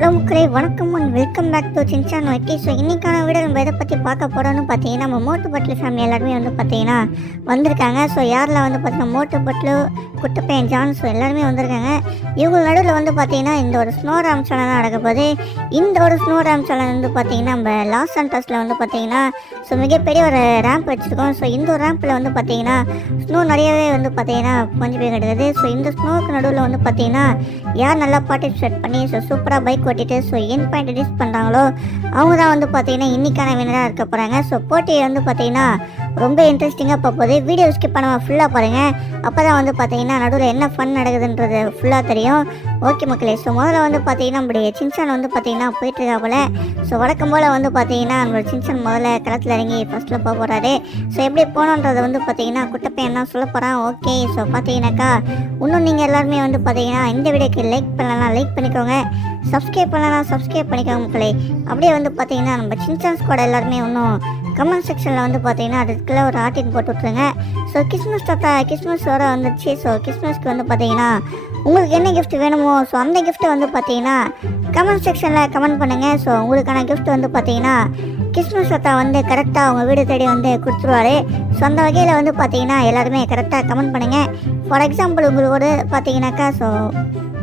Hello மக்களே, வணக்கம் and welcome back to Shinchan YT. So இன்றைக்கான வீடியோ நம்ம எதை பற்றி பார்க்க போகிறோன்னு பார்த்தீங்கன்னா, நம்ம மோட்டு பட்லு ஃபேமிலி எல்லாருமே வந்து பார்த்தீங்கன்னா வந்திருக்காங்க. ஸோ யாரில் வந்து பார்த்தீங்கன்னா மோட்டு பட்லு, குட்டப்பையன் ஜான், ஸோ எல்லாருமே வந்திருக்காங்க. இவங்க நடுவில் வந்து பார்த்தீங்கன்னா இந்த ஒரு ஸ்னோ ரேம் சேனல் தான் நடக்க போகுது. இந்த ஒரு ஸ்னோ ரேம் சேனல் வந்து பார்த்தீங்கன்னா நம்ம லாஸ் ஆண்டர்ஸில் வந்து பார்த்தீங்கன்னா ஸோ மிகப்பெரிய ஒரு ரேம்ப் வச்சுருக்கோம். ஸோ இந்த ஒரு ரேம்பில் வந்து பார்த்தீங்கன்னா ஸ்னோ நிறையவே வந்து பார்த்தீங்கன்னா கொஞ்சம் பேர் கிடையாது. ஸோ இந்த ஸ்னோவுக்கு நடுவில் வந்து பார்த்தீங்கன்னா யார் நல்லா பார்ட்டிசிபேட் பண்ணி ஸோ சூப்பராக பைக் ஓட்டிட்டு ஸோ என் பாயிண்ட் ரீச் பண்ணுறாங்களோ அவங்க தான் வந்து பார்த்தீங்கன்னா இன்றைக்கான வினராக இருக்க போகிறாங்க. ஸோ போட்டியை வந்து பார்த்தீங்கன்னா ரொம்ப இன்ட்ரெஸ்டிங்காக பார்ப்போது. வீடியோ ஸ்கிப் பண்ணாமல் ஃபுல்லாக பாருங்கள். அப்போ தான் வந்து பார்த்தீங்கன்னா நடுவில் என்ன ஃபன் நடக்குதுன்றது ஃபுல்லாக தெரியும். ஓகே மக்களே, ஸோ முதல்ல வந்து பார்த்தீங்கன்னா நம்மளுடைய சின்சான் வந்து பார்த்தீங்கன்னா போயிட்டுருக்காப்புல. ஸோ வழக்கம் போல் வந்து பார்த்தீங்கன்னா நம்மளோட சின்சான் முதல்ல களத்தில் இறங்கி ஃபஸ்ட்டில் போக போகிறாரு. ஸோ எப்படி போகணுன்றதை வந்து பார்த்தீங்கன்னா குட்டப்பையன் தான் சொல்ல போகிறான். ஓகே, ஸோ பார்த்தீங்கன்னாக்கா இன்னும் நீங்கள் எல்லாருமே வந்து பார்த்தீங்கன்னா இந்த வீடியோக்கு லைக் பண்ணலாம், லைக் பண்ணிக்கோங்க. சப்ஸ்கிரைப் பண்ணலாம், சப்ஸ்கிரைப் பண்ணிக்கோங்க மக்களே. அப்படியே வந்து பார்த்தீங்கன்னா நம்ம சின்சான் ஸ்குவாட் எல்லாருமே இன்னும் கமெண்ட் செக்ஷனில் வந்து பார்த்தீங்கன்னா அதுக்குள்ளே ஒரு ஆர்டின் போட்டு விட்ருங்க. ஸோ கிறிஸ்மஸ் தாத்தா, கிறிஸ்மஸ் வர வந்துடுச்சு. ஸோ கிறிஸ்மஸ்க்கு வந்து பார்த்தீங்கன்னா உங்களுக்கு என்ன கிஃப்ட் வேணுமோ ஸோ அந்த கிஃப்ட்டை வந்து பார்த்தீங்கன்னா கமெண்ட் செக்ஷனில் கமெண்ட் பண்ணுங்கள். ஸோ உங்களுக்கான கிஃப்ட் வந்து பார்த்தீங்கன்னா கிறிஸ்மஸ் தாத்தா வந்து கரெக்டாக அவங்க வீடு தேடி வந்து கொடுத்துருவாரு. ஸோ அந்த வகையில் வந்து பார்த்தீங்கன்னா எல்லாருமே கரெக்டாக கமெண்ட் பண்ணுங்கள். ஃபார் எக்ஸாம்பிள் உங்களுக்கு ஒரு பார்த்தீங்கன்னாக்கா ஸோ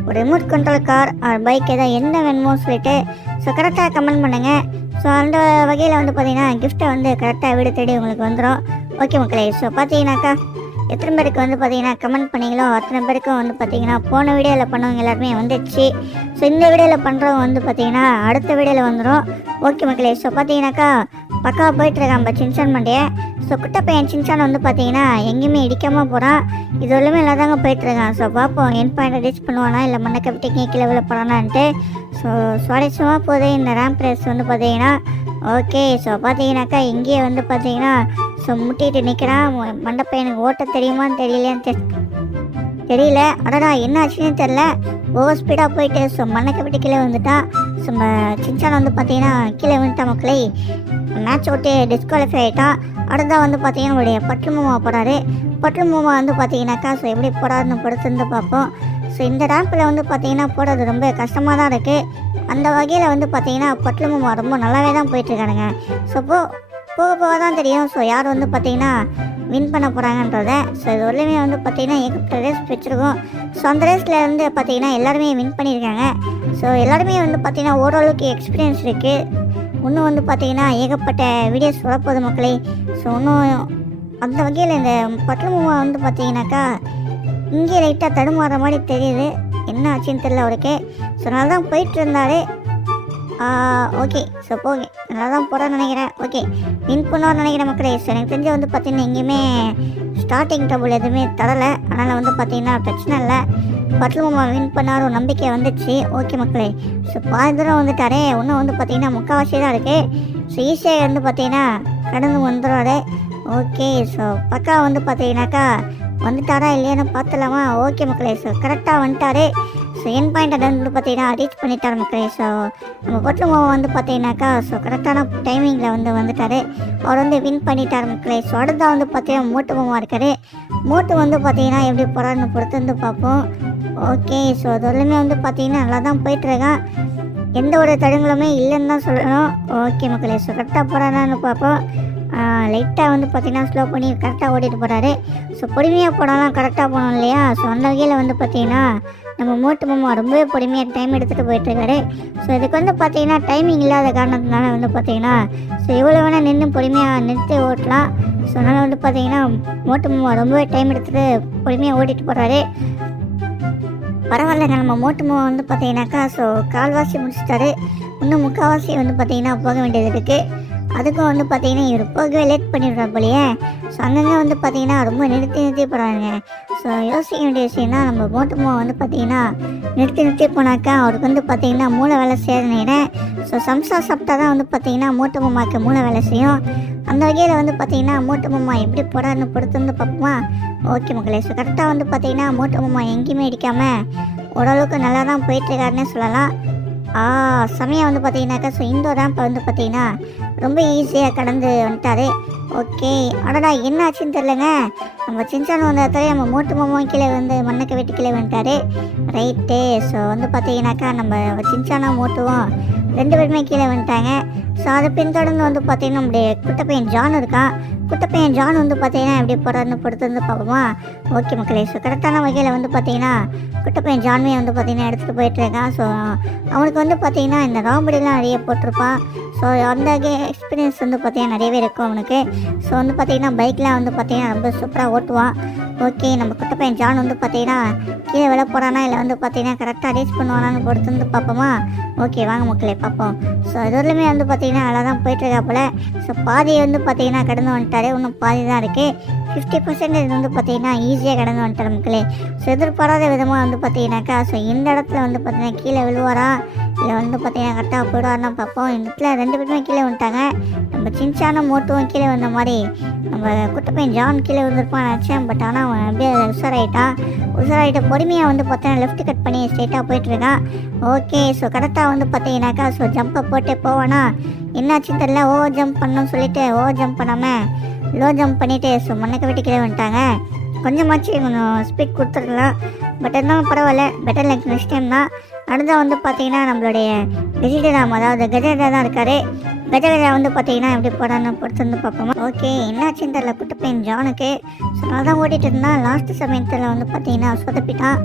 ஒரு ரிமோட் கண்ட்ரோல் கார் பைக் ஏதாவது என்ன வேணுமோ சொல்லிட்டு ஸோ கரெக்டாக கமெண்ட் பண்ணுங்கள். ஸோ அந்த வகையில் வந்து பார்த்தீங்கன்னா கிஃப்ட்டை வந்து கரெக்டாக வீடு தேடி உங்களுக்கு வந்துடும். ஓகே மக்களே, ஸோ பார்த்தீங்கன்னாக்கா எத்தனை பேருக்கு வந்து பார்த்தீங்கன்னா கமெண்ட் பண்ணிங்களோ அத்தனை பேருக்கும் வந்து பார்த்தீங்கன்னா போன வீடியோவில் பண்ணவங்க எல்லாருமே வந்துடுச்சு. ஸோ இந்த வீடியோவில் பண்ணுறவங்க வந்து பார்த்தீங்கன்னா அடுத்த வீடியோவில் வந்துடும். ஓகே மக்களே, ஸோ பார்த்தீங்கன்னாக்கா பக்காவாக போயிட்டுருக்கான் நம்ம சின்சான் மண்டையை. ஸோ குட்டப்பையன் சின்சான் வந்து பார்த்தீங்கன்னா எங்கேயுமே இடிக்காமல் போகிறான். இது எல்லாமே நல்லா தாங்க போயிட்டுருக்கான். ஸோ பார்ப்போம் என் பாயிண்ட் ரீச் பண்ணுவானா இல்லை மண்ணை கவிட்டு கீழே விழ போகிறானான்ட்டு. ஸோ சுவாரஸ்யமாக போகுது இந்த ரேம்ப் ரேஸ் வந்து பார்த்தீங்கன்னா. ஓகே, ஸோ பார்த்தீங்கன்னாக்கா இங்கேயே வந்து பார்த்தீங்கன்னா ஸோ முட்டிட்டு நிற்கிறான். மண்டப்பையனுக்கு ஓட்ட தெரியுமான்னு தெரியல. அடடா என்ன ஆச்சுன்னு தெரில. ஓவர் ஸ்பீடாக போயிட்டு ஸோ மண்ணை கவிட்டு கீழே வந்துட்டான். ஸோ சின்சான் வந்து பார்த்தீங்கன்னா கீழே வந்துட்டான் மக்களே. மேட்ச் ஓட்டு டிஸ்குவாலிஃபை ஆகிட்டான். அடுத்ததான் வந்து பார்த்தீங்கன்னா நம்மளுடைய பட்லு மாமா போகிறாரு. பட்லு மாமா வந்து பார்த்தீங்கன்னாக்கா ஸோ எப்படி போகிறாருன்னு பொறுத்து பார்ப்போம். ஸோ இந்த ரேம்பில் வந்து பார்த்தீங்கன்னா போடுறது ரொம்ப கஷ்டமாக தான் இருக்குது. அந்த வகையில் வந்து பார்த்தீங்கன்னா பட்லு மாமா ரொம்ப நல்லாவே தான் போயிட்டுருக்கானுங்க. ஸோ போக போக தான் தெரியும் ஸோ யார் வந்து பார்த்தீங்கன்னா வின் பண்ண போகிறாங்கன்றத. ஸோ இது வரலையுமே வந்து பார்த்தீங்கன்னா ஏகப்பட்ட ரேஸ் வச்சுருக்கோம். ஸோ அந்த ரேஸில் வந்து பார்த்தீங்கன்னா எல்லாருமே வின் பண்ணியிருக்காங்க. ஸோ எல்லாருமே வந்து பார்த்தீங்கன்னா ஓரளவுக்கு எக்ஸ்பீரியன்ஸ் இருக்குது. இன்னும் வந்து பார்த்தீங்கன்னா ஏகப்பட்ட வீடியோஸ் வரப்போகுது மக்களே. ஸோ இன்னும் அந்த வகையில் இந்த பட்லு மாமா வந்து பார்த்தீங்கன்னாக்கா இங்கே லைட்டாக தடுமாற மாதிரி தெரியுது. என்ன ஆச்சுன்னு தெரியல அவருக்கு. ஸோ நல்லா தான் போயிட்டு இருந்தாரு. ஓகே, ஸோ போங்க நல்லா தான் போகிறான்னு நினைக்கிறேன். ஓகே, வின் பண்ணுவார்னு நினைக்கிறேன் மக்களே. ஸோ எனக்கு தெரிஞ்ச வந்து பார்த்தீங்கன்னா எங்கேயுமே ஸ்டார்டிங் ட்ரபுள் எதுவுமே தரலை. அதனால் வந்து பார்த்தீங்கன்னா பிரச்சனை இல்லை. பட்லு மாமா வின் பண்ணார் ஒரு நம்பிக்கை வந்துடுச்சு. ஓகே மக்களே, ஸோ பாதி தூரம் வந்துட்டாரே. இன்னும் வந்து பார்த்தீங்கன்னா முக்கால்வாசி தான் இருக்குது. ஸோ ஈஸியாக வந்து பார்த்தீங்கன்னா கடந்து வந்துடுவார். ஓகே, ஸோ பக்கா வந்து பார்த்தீங்கன்னாக்கா வந்துட்டாரா இல்லையான்னு பார்த்துலாமா. ஓகே மக்களே, ஸோ கரெக்டாக வந்துட்டார். ஸோ என் பாயிண்ட் வந்து பார்த்தீங்கன்னா ரீச் பண்ணிட்டார் மக்களே. ஸோ நம்ம பட்லு மாமா வந்து பார்த்தீங்கன்னாக்கா ஸோ கரெக்டான டைமிங்கில் வந்துட்டார். அவர் வந்து வின் பண்ணிட்டார் மக்களே. ஸோ அடுத்ததான் வந்து பார்த்தீங்கன்னா மோட்டு மாமா இருக்கார். மோட்டு வந்து பார்த்தீங்கன்னா எப்படி போகிறான்னு பொறுத்து வந்து பார்ப்போம். ஓகே, ஸோ அது எல்லாமே வந்து பார்த்தீங்கன்னா நல்லா தான் போயிட்டுருக்கான். எந்த ஒரு தடங்களுமே இல்லைன்னு தான் சொல்லணும். ஓகே மக்களே, ஸோ கரெக்டாக போகிறான்னு பார்ப்போம். லைட்டாக வந்து பார்த்தீங்கன்னா ஸ்லோ பண்ணி கரெக்டாக ஓட்டிகிட்டு போகிறாரு. ஸோ பொறுமையாக போனாலும் கரெக்டாக போனோம் இல்லையா. ஸோ அந்த வகையில் வந்து பார்த்தீங்கன்னா நம்ம மோட்டு மாமா ரொம்பவே பொறுமையாக டைம் எடுத்துகிட்டு போயிட்டுருக்காரு. ஸோ இதுக்கு வந்து பார்த்தீங்கன்னா டைமிங் இல்லாத காரணத்தினால வந்து பார்த்தீங்கன்னா ஸோ எவ்வளோ வேணால் நின்று பொறுமையாக நிறுத்தி ஓட்டலாம். ஸோ அதனால் வந்து பார்த்தீங்கன்னா மோட்டு மாமா ரொம்பவே டைம் எடுத்துகிட்டு பொறுமையாக ஓட்டிகிட்டு போகிறாரு. பரவாயில்லைங்க, நம்ம மோட்டு மாமா வந்து பார்த்தீங்கன்னாக்கா ஸோ கால்வாசி முடிச்சிட்டாரு. இன்னும் முக்கால்வாசி வந்து பார்த்தீங்கன்னா போக வேண்டியது இருக்குது. அதுக்கும் வந்து பார்த்தீங்கன்னா இவர் போகவே லேட் பண்ணிடுறாரு போலையே. ஸோ அங்கங்கே வந்து பார்த்தீங்கன்னா ரொம்ப நிறுத்தி போகிறாங்க. ஸோ யோசிக்க வேண்டிய விஷயம்னா நம்ம மோட்டு மாமா வந்து பார்த்தீங்கன்னா நிறுத்தி போனாக்கா அவருக்கு வந்து பார்த்தீங்கன்னா மூளை வேலை செய்ய நேரம். ஸோ சம்சா சாப்பிட்டா தான் வந்து பார்த்தீங்கன்னா மோட்டு மாமாவுக்கு மூளை வேலை செய்யும். அந்த வகையில் வந்து பார்த்தீங்கன்னா மோட்டு மாமா எப்படி போகிறாருன்னு பொறுத்து வந்து பார்ப்போமா. ஓகே மக்களே, ஸோ கரெக்டாக வந்து பார்த்தீங்கன்னா மோட்டு மாமா எங்கேயுமே அடிக்காமல் ஓரளவுக்கு நல்லா தான் போயிட்டுருக்காருன்னே சொல்லலாம். ஆ செமையா வந்து பார்த்தீங்கன்னாக்கா, ஸோ இந்த ரேம்ப்ப வந்து பார்த்தீங்கன்னா, ரொம்ப ஈஸியா கடந்து வந்துட்டாரு. ஓகே. அடடா! என்ன ஆச்சுன்னு தெரியலங்க. நம்ம சின்சான் வந்த இடத்துலயே நம்ம மோட்டு மாமாவும் கீழ விழுந்து மண்ணுக்கு வெட்டி கீழ விழுந்துட்டாரு. ரைட்டு. ஸோ வந்து பார்த்தீங்கன்னாக்கா, நம்ம சின்சானும் மோட்டுவும் 2 பேருமே கீழ விழுந்துட்டாங்க. ஸோ அத பின்தொடர்ந்து வந்து பார்த்தீங்கன்னா, நம்முடைய குட்ட பையன் ஜான் இருக்கான். குட்ட பையன் ஜான் வந்து பார்த்தீங்கன்னா, எப்படி போறாருன்னு பொறுத்து வந்து பார்ப்போமா? ஓகே மக்களே. ஸோ கரெக்டான வகையில வந்து பார்த்தீங்கன்னா, குட்ட பையன் ஜான்வே வந்து பார்த்தீங்கன்னா, எடுத்துகிட்டு போயிட்டுருக்கான். ஸோ அவனுக்கு வந்து பார்த்தீங்கன்னா, இந்த ராபடிலாம் நிறைய போட்டிருப்பான். ஸோ அந்த எக்ஸ்பீரியன்ஸ் வந்து பார்த்தீங்கன்னா, நிறையவே இருக்கும் அவனுக்கு. ஸோ வந்து பார்த்தீங்கன்னா, பைக்லாம் வந்து பார்த்தீங்கன்னா, ரொம்ப சூப்பராக ஓட்டுவான். ஓகே. நம்ம குட்ட பையன் ஜான் வந்து பார்த்தீங்கன்னா, கீழே விழ போகிறானா இல்லை வந்து பார்த்தீங்கன்னா கரெக்டாக ரீச் பண்ணுவானான்னு பொறுத்து வந்து பார்ப்போமா? ஓகே வாங்க மக்களே பார்ப்போம். ஸோ இதுவரையிலுமே வந்து பார்த்தீங்கன்னா நல்லா தான் போயிட்டுருக்காப்புல. ஸோ பாதியை வந்து பார்த்தீங்கன்னா கடந்து வந்துட்டாரு. இன்னும் பாதி தான் இருக்குது. 50% வந்து பார்த்தீங்கன்னா ஈஸியாக கடந்து வந்துட்டார் மக்களே. ஸோ எதிர்பாராத விதமாக வந்து பார்த்தீங்கன்னாக்கா, ஸோ இந்த இடத்துல வந்து பார்த்தீங்கன்னா கீழே விழுவாரா இல்லை வந்து பார்த்தீங்கன்னா கரெக்டாக போயிடுவார்னா பார்ப்போம். இந்த இடத்துல 2 பேருமே கீழே வந்துட்டாங்க. நம்ம சின்சானும் மோட்டுவும் கீழே வந்த மாதிரி நம்ம குட்ட பையன் ஜான் கீழே விழுந்திருப்பான்னு நினச்சேன். பட் ஆனால் அவன் அப்படியே உஷாராயிட்ட பொறுமையாக வந்து பார்த்தீங்கன்னா லெஃப்ட் கட் பண்ணி ஸ்ட்ரெயிட்டாக போயிட்டுருக்கான். ஓகே. ஸோ கரெக்டாக வந்து பார்த்தீங்கன்னாக்கா, ஸோ ஜம்பை போட்டே போவானா, என்னாச்சுன்னு தெரியல. ஓவர் ஜம்ப் பண்ணணும்னு சொல்லிட்டு ஓவர் ஜம்ப் பண்ணாமல் லோ ஜம்ப் பண்ணிவிட்டு ஸோ மண்ணுக்கு வெட்டி கீழே வந்துட்டாங்க. கொஞ்சமாச்சு கொஞ்சம் ஸ்பீட் கொடுத்துருக்கலாம். பட் இருந்தாலும் பரவாயில்ல. பெட்டர் லைக் நெக்ஸ்ட் டைம் தான். அடுத்ததாக வந்து பார்த்தீங்கன்னா நம்மளுடைய கஜிடராம், அதாவது கஜகஜா தான் இருக்கார். கஜகஜா வந்து பார்த்தீங்கன்னா எப்படி போடான்னு பொறுத்து வந்து பார்ப்போமா? ஓகே. என்னாச்சுன்னு தெரியல குட்ட பையன் ஜானுக்கு. ஸோ நல்லா தான் ஓட்டிகிட்டு இருந்தான். லாஸ்ட் சமயத்தில் வந்து பார்த்தீங்கன்னா சொதப்பிட்டான்.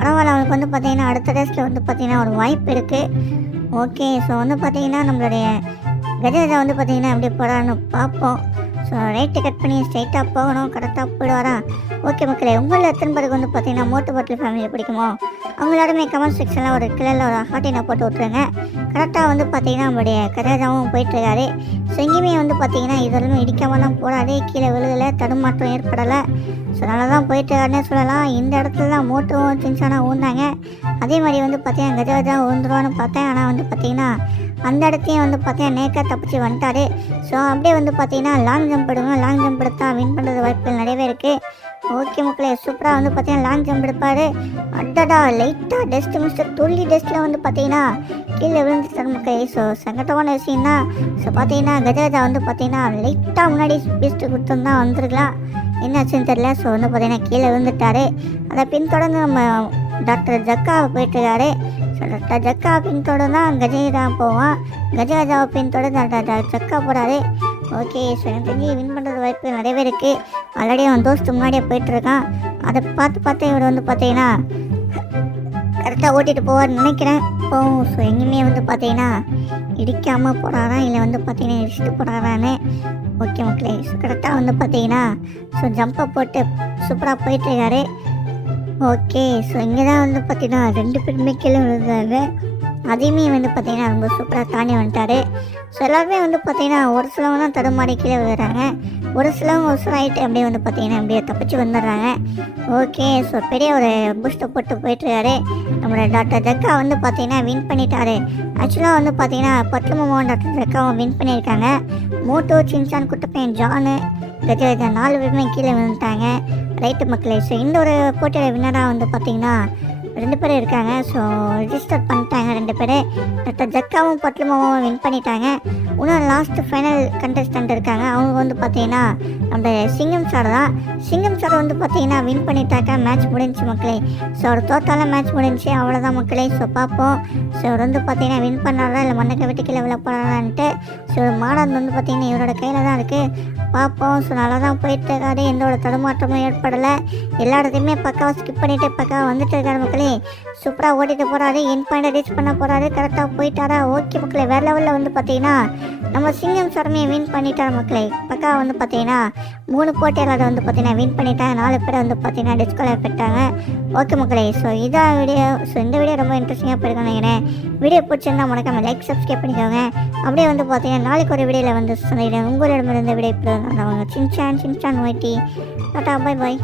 பரவாயில்ல. அவனுக்கு வந்து பார்த்தீங்கன்னா அடுத்த ரேஸில் வந்து பார்த்தீங்கன்னா ஒரு வாய்ப்பு இருக்குது. ஓகே. ஸோ வந்து பார்த்தீங்கன்னா நம்மளுடைய கஜகஜா வந்து பார்த்தீங்கன்னா எப்படி போடான்னு பார்ப்போம். ஸோ ரைட்டு கட் பண்ணி ஸ்ட்ரைட்டாக போகணும். கரெக்டாக போயிடுவாரா? ஓகே மக்களே. உங்களில் எத்தனை பேருக்கு வந்து பார்த்தீங்கன்னா மோட்டு பட்லு ஃபேமிலி பிடிக்குமோ அவங்களோடமே கமெண்ட் செக்ஷனில் ஒரு கிளரில் ஒரு ஹார்ட்டினை போட்டு விட்ருங்க. கரெக்டாக வந்து பார்த்தீங்கன்னா நம்மளுடைய கஜகஜாவும் போயிட்டுருக்காரு. ஸோ எங்கேயுமே வந்து பார்த்தீங்கன்னா இதெல்லாம் இடிக்காமல் தான் போடாது. கீழே விழுகலை, தடுமாற்றம் ஏற்படலை. ஸோ நல்லா தான் போயிட்டுருக்காருன்னே சொல்லலாம். இந்த இடத்துல தான் மோட்டுவும் சின்சானாக ஊந்தாங்க. அதே மாதிரி வந்து பார்த்தீங்கன்னா கஜகஜா ஊந்துருவான்னு பார்த்தேன். ஆனால் வந்து பார்த்தீங்கன்னா அந்த இடத்தையும் வந்து பார்த்தீங்கன்னா நேக்காக தப்பிச்சு வந்துட்டாரு. ஸோ அப்படியே வந்து பார்த்தீங்கன்னா லாங் ஜம்ப் எடுங்க. லாங் ஜம்ப் எடுத்தால் வின் பண்ணுறது வாய்ப்புகள் நிறையவே இருக்குது. ஓகே மக்களே. சூப்பராக வந்து பார்த்தீங்கன்னா லாங் ஜம்ப் எடுப்பார். அடடா! லைட்டாக டஸ்ட் மிஸ்டர் துள்ளி டஸ்ட்டில் வந்து பார்த்தீங்கன்னா கீழே விழுந்துட்டார் மக்களே. ஸோ சங்கட்டமான விஷயம் தான். ஸோ பார்த்தீங்கன்னா கஜகஜா வந்து பார்த்தீங்கன்னா லைட்டாக முன்னாடி பெஸ்ட்டு கொடுத்துருந்தா வந்திருக்கலாம். என்னாச்சுன்னு தெரியல. ஸோ வந்து பார்த்தீங்கன்னா கீழே விழுந்துட்டார். அதை பின்தொடர்ந்து நம்ம doctor Jagga போயிட்டுருக்காரு. So doctor Jagga பின்தொடர்ந்து தான் கஜகஜா போவான். கஜகஜாவை பின்தொடர்ந்து டாக்டர் ஜக்கா போகிறாரு. ஓகே. ஸோ எனக்கு தெரிஞ்சு வின் பண்ணுறது வாய்ப்பு நிறையவே இருக்குது. ஆல்ரெடி அவன் தோஸ்து முன்னாடியே போயிட்டுருக்கான். அதை பார்த்து இவர் வந்து பார்த்தீங்கன்னா கரெக்டாக ஓட்டிகிட்டு போவார்னு நினைக்கிறேன். போவோம். ஸோ எங்கேயுமே வந்து பார்த்தீங்கன்னா இடிக்காமல் போகிறாரா இல்லை வந்து பார்த்தீங்கன்னா இடிச்சுட்டு போகிறாரான்னு. ஓகே மக்களே. ஸோ கரெக்டாக வந்து பார்த்தீங்கன்னா ஸோ ஜம்பை போட்டு சூப்பராக போயிட்டுருக்காரு. ஓகே. ஸோ இங்கே தான் வந்து பார்த்தீங்கன்னா 2 பேருமே கீழே விழுந்தாரு. அதையுமே வந்து பார்த்தீங்கன்னா ரொம்ப சூப்பராக தாண்டி வந்துட்டார். ஸோ எல்லாருமே வந்து பார்த்தீங்கன்னா ஒரு சிலவங்க தான் தடுமாறி கீழே விழுறாங்க. ஒரு சிலவங்க உசுராயிட்டு அப்படியே வந்து பார்த்தீங்கன்னா அப்படியே தப்பிச்சு வந்துடுறாங்க. ஓகே. ஸோ பெரிய ஒரு பூஸ்ட்டை போட்டு போயிட்டுருக்காரு. நம்மளோட டாக்டர் ஜக்கா வந்து பார்த்தீங்கன்னா வின் பண்ணிட்டாரு. ஆக்சுவலாக வந்து பார்த்தீங்கன்னா பட்லு மாமாவும் டாக்டர் ஜக்காவும் வின் பண்ணியிருக்காங்க. மோட்டோ, சின்சான், குட்ட பையன் ஜானு, கஜகஜா 4 பேருமே கீழே விழுந்துட்டாங்க. ரைட்டு மக்களே. ஸோ இந்த ஒரு போட்டியோட வின்னராக வந்து பார்த்தீங்கன்னா 2 பேர் இருக்காங்க. ஸோ ரிஜிஸ்டர் பண்ணிட்டாங்க 2 பேர். டாக்டர் ஜக்காவும் பட்லு மாமாவும் வின் பண்ணிட்டாங்க. இன்னும் லாஸ்ட் ஃபைனல் கண்டஸ்டன்ட் இருக்காங்க. அவங்க வந்து பார்த்தீங்கன்னா நம்ம சிங்கம் சார் தான். சிங்கம் சார் வந்து பார்த்தீங்கன்னா வின் பண்ணிட்டாக்கா மேட்ச் முடிஞ்சிச்சு மக்களே. ஸோ அவர் தோத்தால மேட்ச் முடிஞ்சிச்சு. அவ்வளோதான் மக்களே. ஸோ பார்ப்போம். ஸோ அவர் வந்து பார்த்தீங்கன்னா வின் பண்ணாரா இல்லை மண்ணை விட்டு கீழே விழ போகிறாரான்ட்டு. ஸோ மாடல் வந்து பார்த்தீங்கன்னா இவரோட கையில் தான் இருக்குது. பார்ப்போம். ஸோ நல்லா தான் போயிட்டுருக்காரு. எந்த ஒரு தடுமாற்றமும் ஏற்படலை. எல்லா இடத்தையுமே பக்காவாக ஸ்கிப் பண்ணிவிட்டு பக்காவாக வந்துட்டு இருக்காரு மக்களே. சூப்பராக ஓட்டிகிட்டு போகிறாரு. என் பாயிண்டை ரீச் பண்ண போகிறாரு. கரெக்டாக போயிட்டாரா? ஓகே மக்களே. வேறு லெவலில் வந்து பார்த்தீங்கன்னா நம்ம சிங்கம் சாரமே வின் பண்ணிட்டார் மக்களே. பக்காவாக வந்து பார்த்தீங்கன்னா 3 போட்டியாளர் வந்து பார்த்தீங்கன்னா வின் பண்ணிட்டாங்க. 4 பேர் வந்து பார்த்தீங்கன்னா டிஸ்குவாலிஃபை பண்ணிட்டாங்க. ஓகே மக்களே. ஸோ இதான் வீடியோ. ஸோ இந்த வீடியோ ரொம்ப இன்ட்ரெஸ்டிங்காக போயிருக்கோம் நினைக்கிறேன். வீடியோ பிடிச்சிருந்தா மறக்காம லைக், சப்ஸ்கிரைப் பண்ணிக்கோங்க. அப்படியே வந்து பார்த்தீங்கன்னா நாளைக்கு ஒரு வீடியோவில் வந்து சொல்லிடுறேன். உங்களிடமிருந்து விடை பெறுவாங்க Shinchan YT. Tata, bye bye.